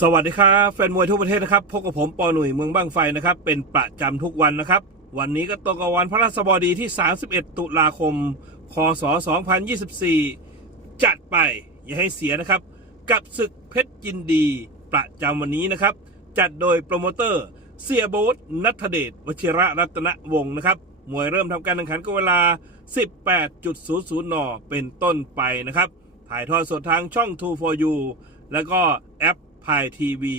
สวัสดีครับแฟนมวยทั่วประเทศนะครับพบกับผมปอหนุ่ยเมืองบ้างไฟนะครับเป็นประจำทุกวันนะครับ วันนี้ก็ตรงกับวันพระราชบดีที่ 31 ตุลาคม คศ 2024 จัดไปอย่าให้เสียนะครับ กับศึกเพชรยินดี ประจำวันนี้นะครับ จัดโดยโปรโมเตอร์ เสียโบ๊ทนัทเดชวชิระรัตนวงศ์นะครับมวยเริ่มทำการแข่งขันก็เวลา 18.00 น เป็นต้นไปนะครับ ถ่ายทอดสดทางช่อง 2 for you แล้วก็แอป พายทีวี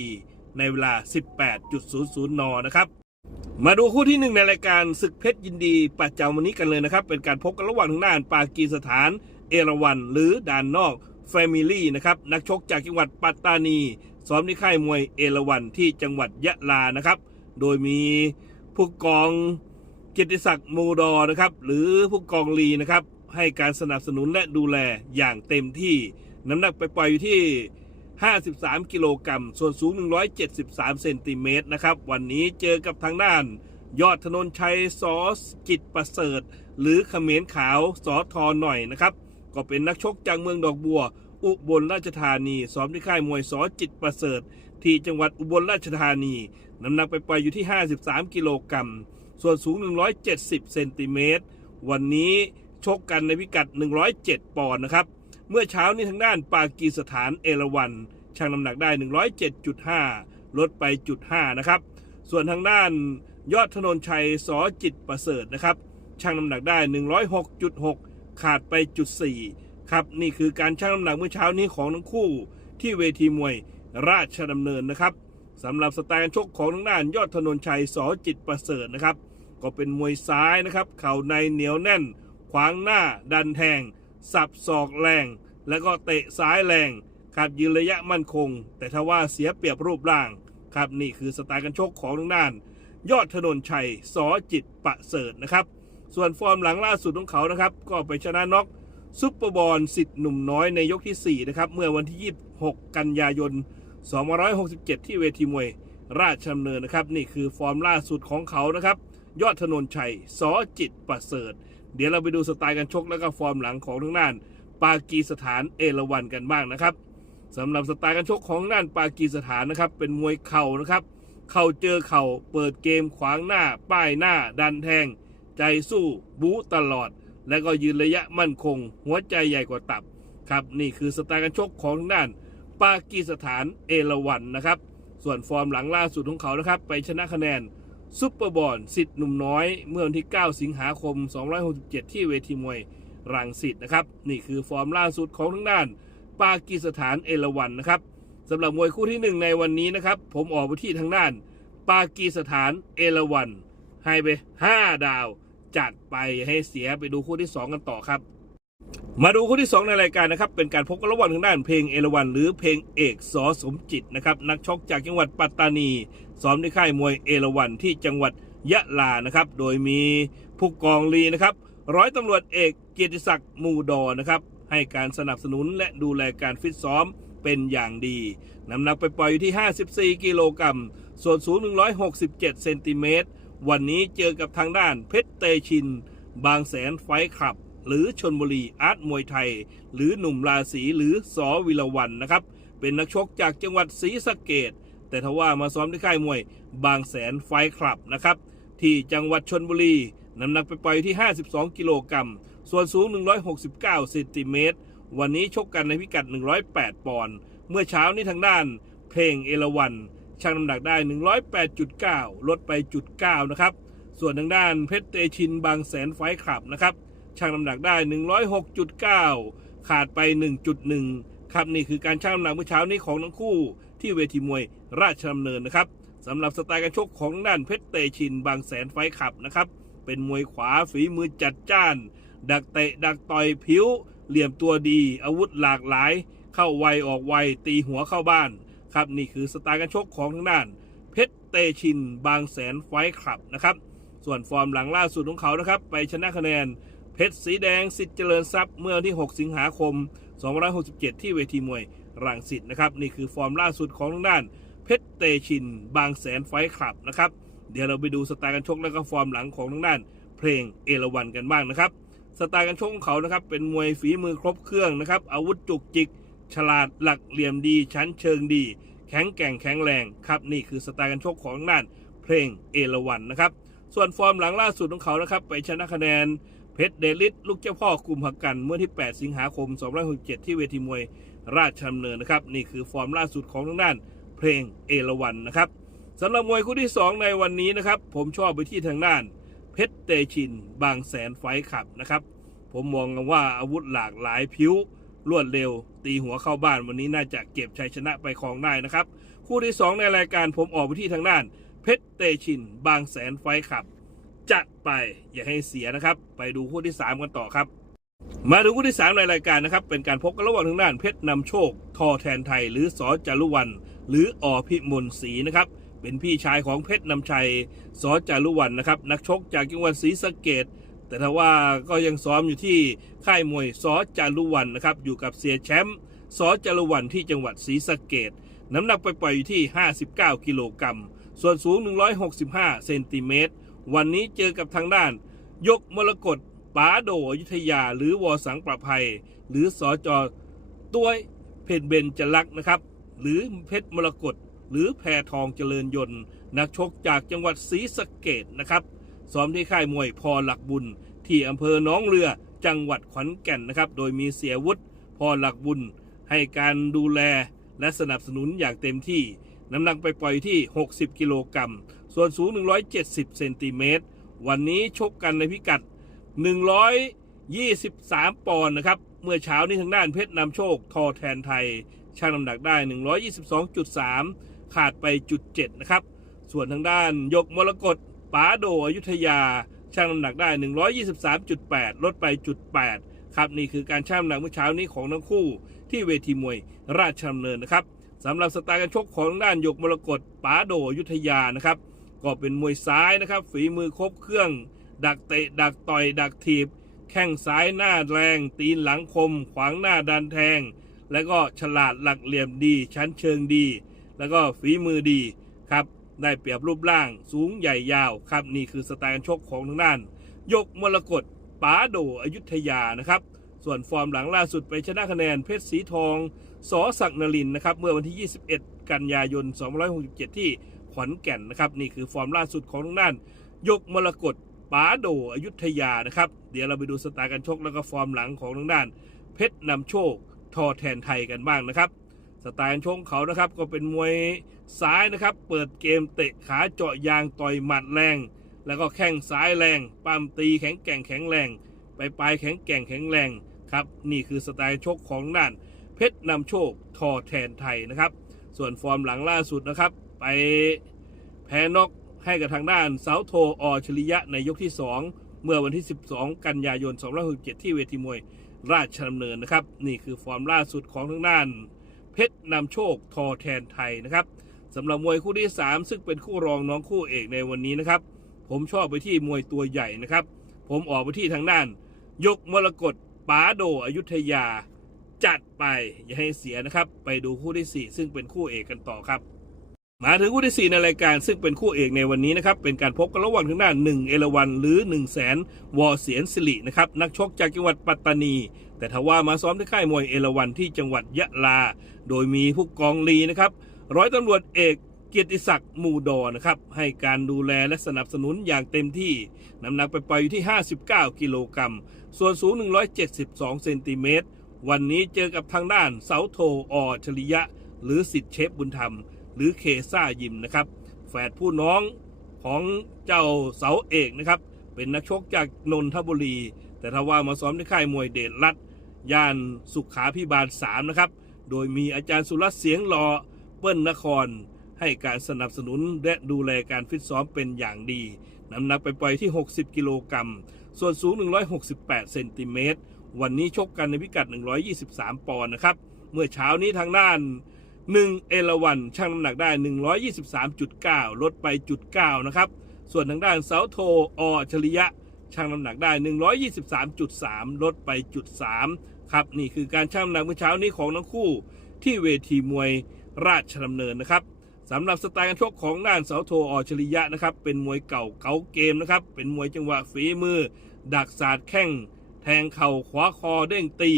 ในเวลา 18.00 น นะครับ มาดูคู่ที่หนึ่งในรายการศึกเพชรยินดีประจำวันนี้กันเลยนะครับ เป็นการพบกันระหว่างทางด้านปากีสถาน เอราวัน หรือด่านนอกแฟมิลี่นะครับ นักชกจากจังหวัดปัตตานีซ้อมที่ค่ายมวยเอราวันที่จังหวัดยะลานะครับ โดยมีผู้กองเกียรติศักดิ์มูดอนะครับ หรือผู้กองลีนะครับ ให้การสนับสนุนและดูแลอย่างเต็มที่น้ำหนักไปปล่อยอยู่ที่ 53 กิโลกรัม ส่วนสูง 173 เซนติเมตรนะครับ วันนี้เจอกับทางด้าน ยอดถนนชัยสอสกิจประเสริฐ หรือเขมรขาวสอทอหน่อยนะครับ ก็เป็นนักชกจากเมืองดอกบัว อุบลราชธานีซ้อมที่ค่ายมวยสอจิตประเสริฐ ที่จังหวัดอุบลราชธานี น้ำหนักไปปล่อยอยู่ที่ 53 กิโลกรัม ส่วนสูง 170 เซนติเมตร วันนี้ชกกันในพิกัด 107 ปอนด์นะครับ เมื่อเช้านี้ทางด้านปากีสถานเอราวันชั่งน้ำหนักได้ 107.5 ลดไปจุด5นะครับ ส่วนทางด้านยอดถนนชัยสอจิตประเสริฐนะครับชั่งน้ำหนักได้ 106.6 ขาดไปจุด4ครับนี่คือการชั่งน้ำหนักเมื่อเช้านี้ของทั้งคู่ ที่เวทีมวยราชดำเนินนะครับสำหรับสไตล์ชกของทางด้านยอดถนนชัยสอจิตประเสริฐนะครับ ก็เป็นมวยซ้ายนะครับ เข่าในเหนียวแน่น ขวางหน้าดันแทง สับศอกแรง แล้วก็เตะซ้ายแรงครับยืนระยะมั่นคง แต่ถ้าว่าเสียเปรียบรูปร่างครับนี่คือสไตล์การชกของทางด้าน ยอดถนนชัยสอจิตประเสริฐนะครับ ส่วนฟอร์มหลังล่าสุดของเขานะครับ ก็ไปชนะน็อกซุปเปอร์บอลสิทธิ์หนุ่มน้อยในยกที่ 4 นะครับ เมื่อวันที่ 26 กันยายน 2567 ที่เวทีมวยราชดำเนินนะครับ นี่คือฟอร์มล่าสุดของเขานะครับ ยอดถนนชัยสอจิตประเสริฐ เดี๋ยวเราไปดูสไตล์การชกแล้วก็ฟอร์มหลังของทางด้าน ปากีสถานเอราวันกันบ้างนะครับสำหรับสไตล์การชกของด้านปากีสถานนะครับ เป็นมวยเข่านะครับ เข่าเจอเข่าเปิดเกมขวางหน้า ป้ายหน้า ดันแทง ใจสู้บู๊ตลอด และก็ยืนระยะมั่นคง หัวใจใหญ่กว่าตับครับนี่คือสไตล์การชกของทางด้าน ปากีสถานเอราวันนะครับ ส่วนฟอร์มหลังล่าสุดของเขานะครับ ไปชนะคะแนน ซุปเปอร์บอลสิทธิ์หนุ่มน้อย เมื่อวันที่ 9 สิงหาคม2567 ที่เวทีมวยรังสิตนะครับ นี่คือฟอร์มล่าสุดของทางด้าน ปากีสถานเอราวันนะครับสำหรับมวยคู่ที่หนึ่งในวันนี้นะครับ ผมออกไปที่ทางด้าน ปากีสถานเอราวันให้ไป 5 ดาว จัดไปให้เสียไปดูคู่ที่ 2 กันต่อครับ มาดูคู่ที่ 2 ในรายการนะครับ เป็นการพบกันระหว่างทางด้านเพลงเอราวันหรือเพลงเอกสอสมจิตนะครับนักชกจากจังหวัดปัตตานี ซ้อมในค่ายมวยเอราวันที่จังหวัดยะลานะครับ โดยมีผู้กองลีนะครับ ร้อยตำรวจเอกเกียรติศักดิ์มูดอนะครับ ให้การสนับสนุนและดูแลการฟิตซ้อมเป็นอย่างดี น้ำหนักไปปล่อยอยู่ที่ 54 กิโลกรัม ส่วนสูง 167 เซนติเมตร วันนี้เจอกับทางด้านเพชรเตชิน บางแสนไฟท์คลับ หรือชนบุรีอาร์ตมวยไทย หรือหนุ่มราศีหรือสอวิลวันนะครับ เป็นนักชกจากจังหวัดศรีสะเกด แต่ทว่ามาซ้อมที่ค่ายมวยบางแสนไฟคลับนะครับที่จังหวัดชนบุรี น้ำหนักไปปล่อยที่ 52 กิโลกรัม ส่วนสูง 169เซนติเมตร วันนี้ชกกันในพิกัด 108 ปอนด์ เมื่อเช้านี้ทางด้าน เพลงเอราวันชั่งน้ำหนักได้ 108.9 ลดไปจุด9นะครับ ส่วนทางด้านเพชรเตชินบางแสนไฟท์คลับนะครับ ชั่งน้ำหนักได้ 106.9 ขาดไป 1.1 ครับ นี่คือการชั่งน้ำหนักเมื่อเช้านี้ของทั้งคู่ที่เวทีมวยราชดำเนินนะครับสำหรับสไตล์การชกของด้านเพชรเตชินบางแสนไฟท์คลับนะครับ เป็นมวยขวาฝีมือจัดจ้าน ดักเตะดักต่อยผิว เหลี่ยมตัวดี อาวุธหลากหลาย เข้าไวออกไวตีหัวเข้าบ้าน ครับนี่คือสไตล์การชกของทางด้าน เพชรเตชินบางแสนไฟท์คลับนะครับ ส่วนฟอร์มหลังล่าสุดของเขานะครับ ไปชนะคะแนน เพชรสีแดงสิทธิ์เจริญทรัพย์เมื่อวันที่ 6 สิงหาคม 2567 ที่เวทีมวยรังสิตนะครับ นี่คือฟอร์มล่าสุดของทางด้าน เพชรเตชิน บางแสนไฟคลับนะครับ เดี๋ยวเราไปดูสไตล์การชกและก็ฟอร์มหลังของทางด้าน เพลงเอราวันกันบ้างนะครับ สไตล์การชกของเขานะครับเป็นมวยฝีมือครบเครื่องนะครับ อาวุธจุกจิก ฉลาดหลักเหลี่ยมดี ชั้นเชิงดี แข็งแกร่งแข็งแรงครับ นี่คือสไตล์การชกของทางด้าน เพลงเอราวันนะครับ ส่วนฟอร์มหลังล่าสุดของเขานะครับไปชนะคะแนน เพชรเดลิสลูกเจ้าพ่อกุมภกันเมื่อที่ 8 สิงหาคม 2567 ที่เวทีมวยราชดำเนินนะครับ นี่คือฟอร์มล่าสุดของทางด้านเพลงเอราวันนะครับสำหรับมวยคู่ที่ 2 ในวันนี้นะครับ ผมชอบไปที่ทางด้าน เพชรเตชิน บางแสนไฟขับนะครับ ผมมองกันว่าอาวุธหลากหลายผิวรวดเร็ว ตีหัวเข้าบ้านวันนี้น่าจะเก็บชัยชนะไปครองได้นะครับ คู่ที่ 2 ในรายการผมออกไปที่ทางด้าน เพชรเตชิน บางแสนไฟขับ จัดไปอย่าให้เสียนะครับ ไปดูคู่ที่ 3 กันต่อครับ มาดูคู่ที่ 3 ในรายการนะครับ เป็นการพบกันระหว่างทางด้านเพชรนำโชค ทอแทนไทย หรือสอจารุวัน หรืออพิมลศรีนะครับเป็นพี่ชายของเพชรนำชัยสอจารุวันนะครับนักชกจากจังหวัดศรีสะเกดแต่ถ้าว่าก็ยังซ้อมอยู่ที่ค่ายมวยสอจารุวันนะครับอยู่กับเสียแชมป์สอจารุวันที่จังหวัดศรีสะเกดน้ำหนักไปปล่อยอยู่ที่ 59 กิโลกรัมส่วนสูง 165 เซนติเมตร วันนี้เจอกับทางด้าน ยกมรกตป๋าโดอยุธยา หรือวอสังประภัย หรือสอจอต้วเพชรเบญจลักษ์นะครับ หรือเพชรมรกตหรือแพรทองเจริญยนต์ นักชกจากจังหวัดศรีสะเกดนะครับซ้อมที่ค่ายมวยพอหลักบุญ ที่อำเภอหน้องเรือจังหวัดขอนแก่นนะครับ โดยมีเสียวุฒิพอหลักบุญ ให้การดูแลและสนับสนุนอย่างเต็มที่ น้ำหนักไปปล่อยที่ 60 กิโลกรัม ส่วนสูง 170 เซนติเมตร วันนี้ชกกันในพิกัด 123 ปอนด์นะครับ เมื่อเช้านี้ทางด้านเพชรนำโชค ทอแทนไทยช่างน้ำหนักได้ 122.3 ขาดไปจุด7นะครับ ส่วนทางด้านยกมรกตป๋าโดอยุธยาช่างน้ำหนักได้ 123.8 ลดไปจุด8ครับนี่คือการช่างน้ำหนักเมื่อเช้านี้ของทั้งคู่ที่เวทีมวยราชดำเนินนะครับ สำหรับสไตล์การชกของด้านหยกมรกตป๋าโดอยุธยานะครับ ก็เป็นมวยซ้ายนะครับ ฝีมือครบเครื่อง ดักเตะดักต่อย ดักถีบ แข้งซ้ายหน้าแรง ตีนหลังคม ขวางหน้าดันแทง แล้วก็ฉลาดหลักเหลี่ยมดี ชั้นเชิงดี แล้วก็ฝีมือดีครับ ได้เปรียบรูปร่างสูงใหญ่ยาวครับ นี่คือสไตล์การชกของทางด้านยกมรกตป๋าโดอยุธยานะครับ ส่วนฟอร์มหลังล่าสุดไปชนะคะแนนเพชรสีทองสอศักนรินนะครับเมื่อวันที่ 21 กันยายน 2567 ที่ขอนแก่นนะครับนี่คือฟอร์มล่าสุดของทางด้าน ยกมรกตป๋าโดอยุธยานะครับเดี๋ยวเราไปดูสไตล์การชกแล้วก็ฟอร์มหลังของทางด้าน เพชรนำโชคทอแทนไทยกันบ้างนะครับสไตล์การชกของเขานะครับก็เป็นมวยซ้ายนะครับเปิดเกมเตะขาเจาะยางต่อยหมัดแรง แล้วก็แข้งซ้ายแรงปั้มตีแข็งแกร่งแข็งแรงไปปลายแข็งแกร่งแข็งแรง ครับนี่คือสไตล์ชกของด้านเพชรนำโชคทอแทนไทยนะครับ ส่วนฟอร์มหลังล่าสุดนะครับ ไปแพ้นอกให้กับทางด้านเสาโทออชริยะในยกที่ 2 เมื่อวันที่ 12 กันยายน 2567 ที่เวทีมวยราชดำเนินนะครับ นี่คือฟอร์มล่าสุดของทางด้าน เพชรนำโชคทอแทนไทยนะครับสำหรับมวยคู่ที่ 3 ซึ่งเป็นคู่รองน้องคู่เอกในวันนี้นะครับ ผมชอบไปที่มวยตัวใหญ่นะครับ ผมออกไปที่ทางด้าน ยกมรกต ป๋าโดอยุธยา จัดไปอย่าให้เสียนะครับ ไปดูคู่ที่ 4 ซึ่งเป็นคู่เอกกันต่อครับ มาถึงคู่ที่ 4 ในรายการซึ่งเป็นคู่เอกในวันนี้นะครับเป็นการพบกันระหว่างทางด้าน1เอราวันหรือ1 0 0 0 0แสนวอเสียนสิรินะครับนักชกจากจังหวัดปัตตานี แต่ทว่ามาซ้อมที่ค่ายมวยเอราวันที่จังหวัดยะลา โดยมีผู้กองลีนะครับร้อยตำรวจเอกเกียรติศักดิ์มูดอนะครับให้การดูแลและสนับสนุนอย่างเต็มที่ น้ำหนักไปปล่อยอยู่ที่ 59 กิโลกรัม ส่วนสูง 172 เซนติเมตร วันนี้เจอกับทางด้านเสาโทออชริยะ หรือสิทธิเชฟบุญธรรม หรือเคซ่ายิมนะครับ แฝดผู้น้องของเจ้าเสาเอกนะครับ เป็นนักชกจากนนทบุรี แต่ถ้าว่ามาซ้อมที่ค่ายมวยเดชรัตน์ย่านสุขาพิบาล 3 นะครับ โดยมีอาจารย์สุรัตน์เสียงหลอเปิ้ลนคร ให้การสนับสนุนและดูแลการฟิตซ้อมเป็นอย่างดี น้ำหนักไปปล่อยที่ 60 กิโลกรัม ส่วนสูง 168 เซนติเมตร วันนี้ชกกันในพิกัด 123 ปอนด์นะครับ เมื่อเช้านี้ทางด้าน1เอราวันช่างน้ำหนักได้ 123.9 ลดไปจุด9นะครับ ส่วนทางด้านเสาโทออชริยะช่างน้ำหนักได้ 123.3 ลดไปจุด3ครับ นี่คือการช่างน้ำหนักเมื่อเช้านี้ของทั้งคู่ที่เวทีมวยราชดำเนินนะครับ สำหรับสไตล์การชกของด้านเสาโทออชริยะนะครับ เป็นมวยเก่าเก่าเกมนะครับ เป็นมวยจังหวะฝีมือ ดักศาสตร์แข้ง แทงเข่าขวาคอเด้งตี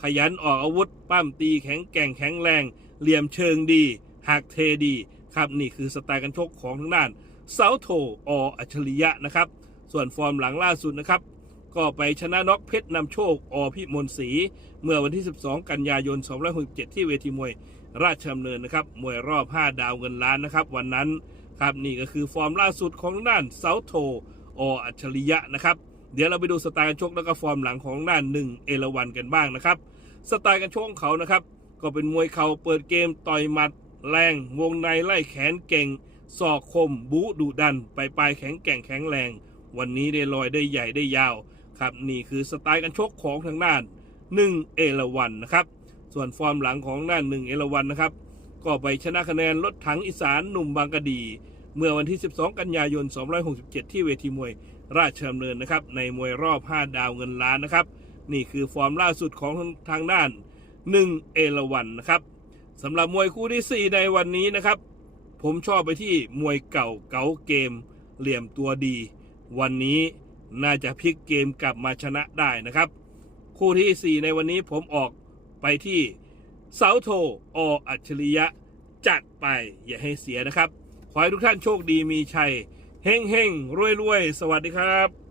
ขยันออกอาวุธ ปั้มตีแข็งแกร่งแข็งแรง เหลี่ยมเชิงดีหากเทดี ครับนี่คือสไตล์การชกของทางด้านเซาโทออัจฉริยะนะครับ ส่วนฟอร์มหลังล่าสุดนะครับ ก็ไปชนะน็อกเพชรนำโชคอพิมลศรีเมื่อวันที่ 12 กันยายน 2567 ที่เวทีมวย ราชดำเนินนะครับมวยรอบ 5 ดาวเงินล้านนะครับ วันนั้นครับนี่ก็คือฟอร์มล่าสุดของทางด้านเซาโทออัจฉริยะนะครับ เดี๋ยวเราไปดูสไตล์การชกแล้วก็ฟอร์มหลังของทางด้านหนึ่งเอราวันกันบ้างนะครับ สไตล์การชกของเขานะครับ ก็เป็นมวยเข่าเปิดเกมต่อยหมัด แรง วงในไล่แขนเก่งศอกคมบูดุดันไปปลายแข็งแกร่งแข็งแรง วันนี้ได้ลอยได้ใหญ่ได้ยาว ครับนี่คือสไตล์การชกของทางด้านหนึ่งเอราวันนะครับ ส่วนฟอร์มหลังของด้านหนึ่งเอราวันนะครับ ก็ไปชนะคะแนนรถถังอีสานหนุ่มบางกะดี เมื่อวันที่ 12 กันยายน 267 ที่เวทีมวยราชดำเนินนะครับ ในมวยรอบ 5 ดาวเงินล้านนะครับ นี่คือฟอร์มล่าสุดของทางด้านหนึ่งเอราวันนะครับสำหรับมวยคู่ที่ 4 ในวันนี้นะครับ ผมชอบไปที่มวยเก่าเก๋าเกม เหลี่ยมตัวดี วันนี้น่าจะพลิกเกมกลับมาชนะได้นะครับ คู่ที่ 4 ในวันนี้ผมออก ไปที่เสาโทออัจฉริยะจัดไปอย่าให้เสียนะครับ ขอให้ทุกท่านโชคดีมีชัยเฮ่งเฮ่งรวยรวยสวัสดีครับ